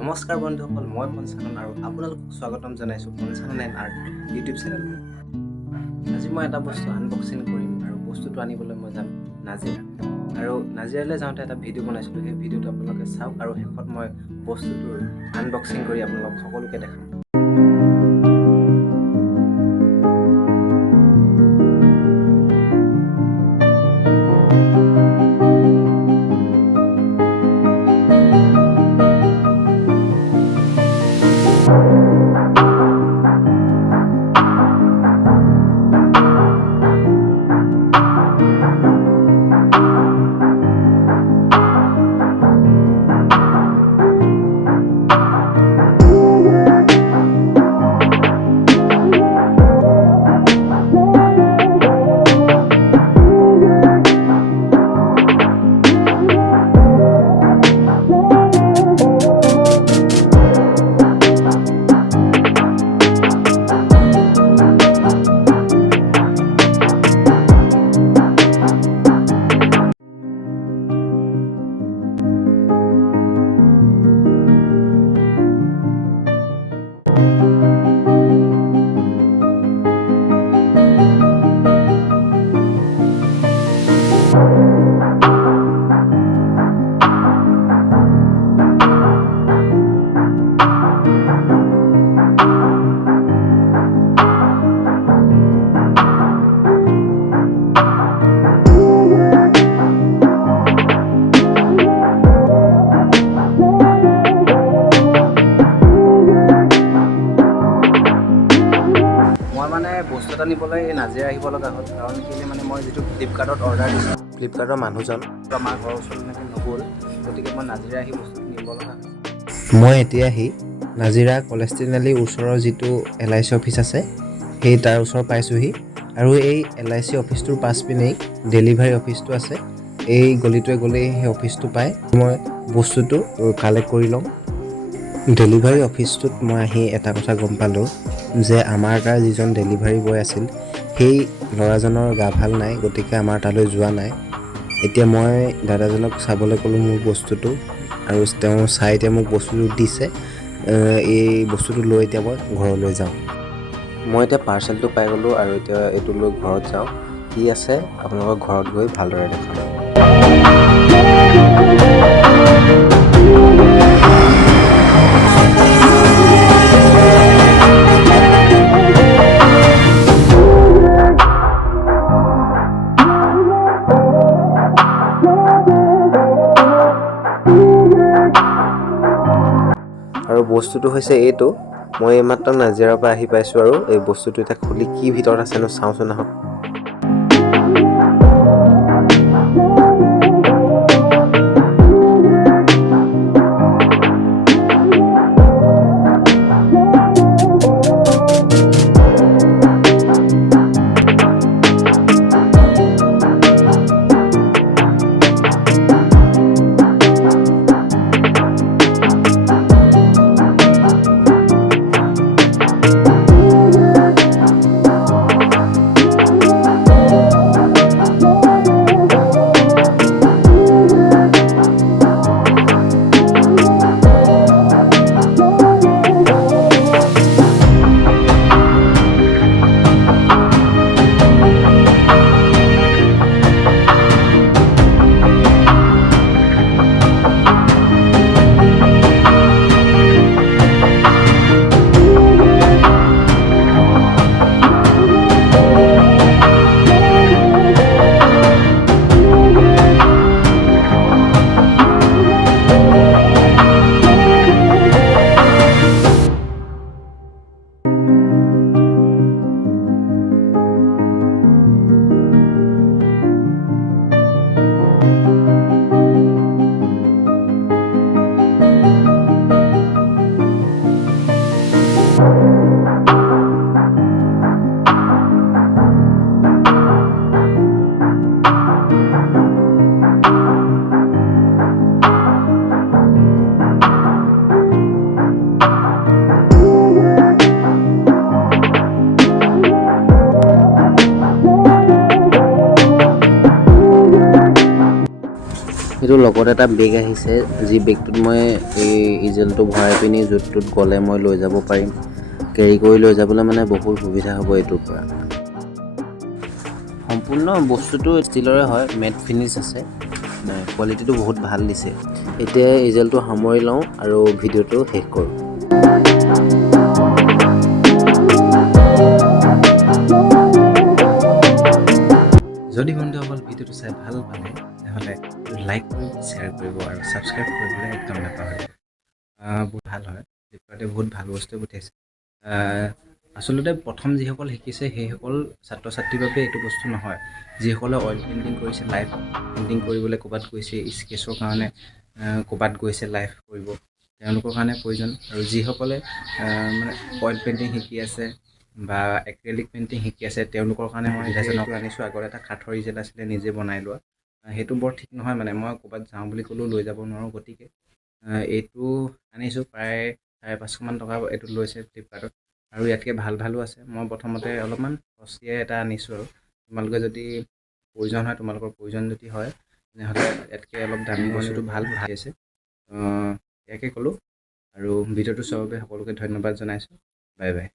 নমস্কাৰ বন্ধুসকল, মই পঞ্চানন আৰু আপোনালোকক স্বাগতম জনাইছোঁ পঞ্চানন এণ্ড আৰ্ট ইউটিউব চেনেললৈ। আজি মই এটা বস্তু আনবক্সিং কৰিম আৰু বস্তুটো আনিবলৈ মই যাম নাজিৰা। আৰু নাজিৰালৈ যাওঁতে এটা ভিডিঅ' বনাইছিলোঁ, সেই ভিডিঅ'টো আপোনালোকে চাওক আৰু শেষত মই বস্তুটোৰ আনবক্সিং কৰি আপোনালোক সকলোকে দেখাম। বস্তু এটা নিবলৈ নাজিৰা আহিব লগা হ'ল, কাৰণ কেলৈ মই যিটো ফ্লিপকাৰ্টত অৰ্ডাৰ দিছোঁ, ফ্লিপকাৰ্টৰ মানুহজন আমাৰ ঘৰৰ ওচৰলৈকে নগ'ল, গতিকে মই নাজিৰা আহি বস্তুটো নিব লগা হ'ল। মই এতিয়া আহি নাজিৰা কলেজ তিনিআলিৰ ওচৰৰ যিটো LIC অফিচ আছে সেই তাৰ ওচৰ পাইছোঁহি। আৰু এই LIC অফিচটোৰ পাছ পিনেই ডেলিভাৰী অফিচটো আছে। এই গলিটোৱে গ'লেই সেই অফিচটো পায়। মই বস্তুটো কালেক্ট কৰি লওঁ। ডেলিভাৰী অফিচটোত মই আহি এটা কথা গম পালোঁ যে আমাৰ তাৰ যিজন ডেলিভাৰী বয় আছিল সেই ল'ৰাজনৰ গা ভাল নাই, গতিকে আমাৰ তালৈ যোৱা নাই। এতিয়া মই দাদাজনক চাবলৈ ক'লোঁ মোৰ বস্তুটো, আৰু তেওঁ চাই এতিয়া মোক বস্তুটো দিছে। এই বস্তুটো লৈ এতিয়া মই ঘৰলৈ যাওঁ। মই এতিয়া পাৰ্চেলটো পাই গ'লোঁ আৰু এতিয়া এইটো লৈ ঘৰত যাওঁ। কি আছে আপোনালোকৰ ঘৰত গৈ ভালদৰে দেখাম। আৰু বস্তুটো হৈছে এইটো। মই এইমাত্ৰ নাজিৰাৰ পৰা আহি পাইছোঁ আৰু এই বস্তুটো এতিয়া খুলি কি ভিতৰত আছেনো চাওঁচোন আহক। এইটো লগত এটা বেগ আহিছে, যি বেগটোত মই এই ইজেলটো ভৰাই পিনি য'ত গ'লে মই লৈ যাব পাৰিম। কেৰি কৰি লৈ যাবলৈ মানে বহুত সুবিধা হ'ব এইটোৰ পৰা। সম্পূৰ্ণ বস্তুটো ষ্টীলৰে হয়, মেট ফিনিছ আছে, কোৱালিটিটো বহুত ভাল দিছে। এতিয়া ইজেলটো সামৰি লওঁ আৰু ভিডিঅ'টো শেষ কৰোঁ। যদি বন্ধুসকল ভিডিঅ'টো চাই ভাল পালে তেনেহ'লে লাইক কৰিব, শ্বেয়াৰ কৰিব আৰু ছাবস্ক্ৰাইব কৰিবলৈ একদম নাপাহৰিব। বহুত ভাল হয়, ফ্লিপকাৰ্টে বহুত ভাল বস্তু পঠিয়াইছে। আচলতে প্ৰথম যিসকল শিকিছে সেইসকল ছাত্ৰ ছাত্ৰীৰ বাবে এইটো বস্তু নহয়। যিসকলে অইল পেইণ্টিং কৰিছে, লাইভ পেইণ্টিং কৰিবলৈ ক'ৰবাত গৈছে, স্কেচৰ কাৰণে ক'ৰবাত গৈছে লাইভ কৰিব, তেওঁলোকৰ কাৰণে প্ৰয়োজন। আৰু যিসকলে মানে অইল পেইণ্টিং শিকি আছে বা এক্ৰেলিক পেইণ্টিং শিকি আছে, তেওঁলোকৰ কাৰণে মই সুবিধাজনক আনিছোঁ। আগত এটা কাঠৰ ইজেল আছিলে, নিজে বনাই লোৱা, সেইটো বৰ ঠিক নহয়। মানে মই ক'ৰবাত যাওঁ বুলি ক'লেও লৈ যাব নোৱাৰোঁ, গতিকে এইটো আনিছোঁ। প্ৰায় 550 মান টকা এইটো লৈছে ফ্লিপকাৰ্টত, আৰু ইয়াতকৈ ভালো আছে। মই প্ৰথমতে অলপমান সস্তীয়া এটা আনিছোঁ, আৰু তোমালোকে যদি প্ৰয়োজন হয়, তোমালোকৰ প্ৰয়োজন যদি হয় তেনেহ'লে ইয়াতকৈ অলপ দামী বস্তুটো ভাল আছে। ইয়াকে ক'লোঁ, আৰু ভিডিঅ'টো চোৱাৰ বাবে সকলোকে ধন্যবাদ জনাইছোঁ। Bye bye.